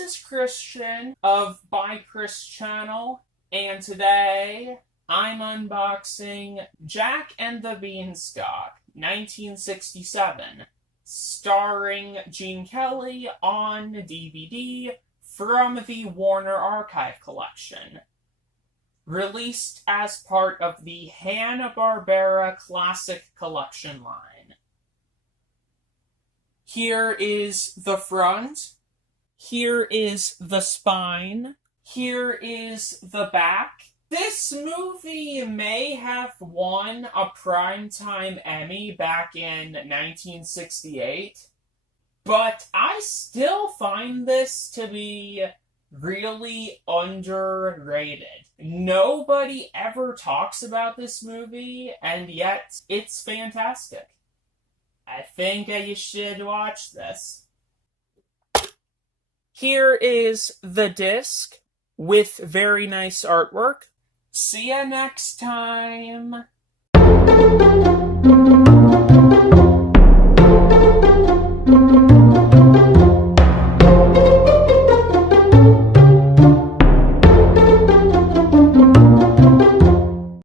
is Christian of By Chris Channel, and today I'm unboxing Jack and the Beanstalk, 1967, starring Gene Kelly on DVD from the Warner Archive Collection. Released as part of the Hanna-Barbera Classic Collection line. Here is the front. Here is the spine. Here is the back. This movie may have won a Primetime Emmy back in 1968, but I still find this to be really underrated. Nobody ever talks about this movie, and yet it's fantastic. I think you should watch this. Here is the disc with very nice artwork. See ya next time!